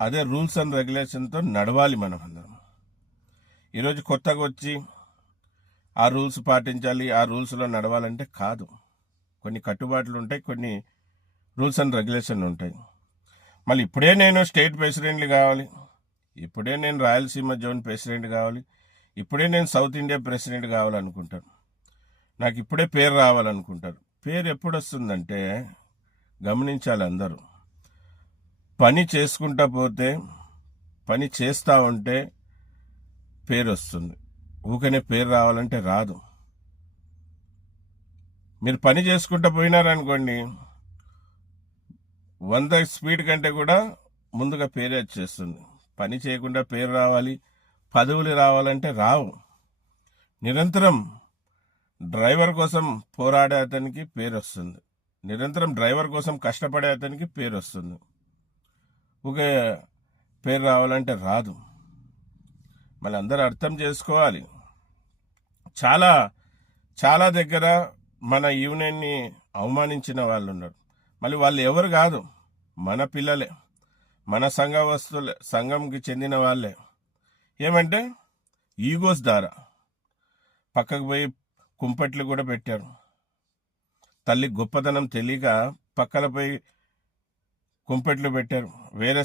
అదే rules and రెగ్యులేషన్తో నడవాలి మనం అందరం. ఈరోజు కొత్తగా వచ్చి ఆ రూల్స్ పాటించాలి, ఆ రూల్స్లో నడవాలంటే కాదు. కొన్ని కట్టుబాట్లు ఉంటాయి, కొన్ని రూల్స్ అండ్ రెగ్యులేషన్ ఉంటాయి. మళ్ళీ ఇప్పుడే నేను స్టేట్ ప్రెసిడెంట్లు కావాలి, ఇప్పుడే నేను రాయలసీమ జోన్ ప్రెసిడెంట్ కావాలి, ఇప్పుడే నేను సౌత్ ఇండియా ప్రెసిడెంట్ కావాలనుకుంటారు. నాకు ఇప్పుడే పేరు రావాలనుకుంటారు. పేరు ఎప్పుడు వస్తుందంటే గమనించాలి అందరూ. పని చేసుకుంటా పోతే, పని చేస్తూ ఉంటే పేరు వస్తుంది. ఊకనే పేరు రావాలంటే రాదు. మీరు పని చేసుకుంటూ పోయినారనుకోండి, 100 స్పీడ్ కంటే కూడా ముందుగా పేరు వచ్చేస్తుంది. పని చేయకుండా పేరు రావాలి, పదవులు రావాలంటే రావు. నిరంతరం డ్రైవర్ కోసం పోరాడే అతనికి పేరు వస్తుంది, నిరంతరం డ్రైవర్ కోసం కష్టపడే అతనికి పేరు వస్తుంది. ఊకే పేరు రావాలంటే రాదు. మళ్ళీ అందరూ అర్థం చేసుకోవాలి. చాలా చాలా దగ్గర మన యూనియన్ని అవమానించిన వాళ్ళు ఉన్నారు. మళ్ళీ వాళ్ళు ఎవరు కాదు, మన పిల్లలే, మన సంఘంకి చెందిన వాళ్ళే. ఏమంటే ఈగోస్ ద్వారా పక్కకు పోయి కుంపట్లు కూడా పెట్టారు. తల్లి గొప్పతనం తెలియక పక్కన పోయి కుంపెట్లు పెట్టారు. వేరే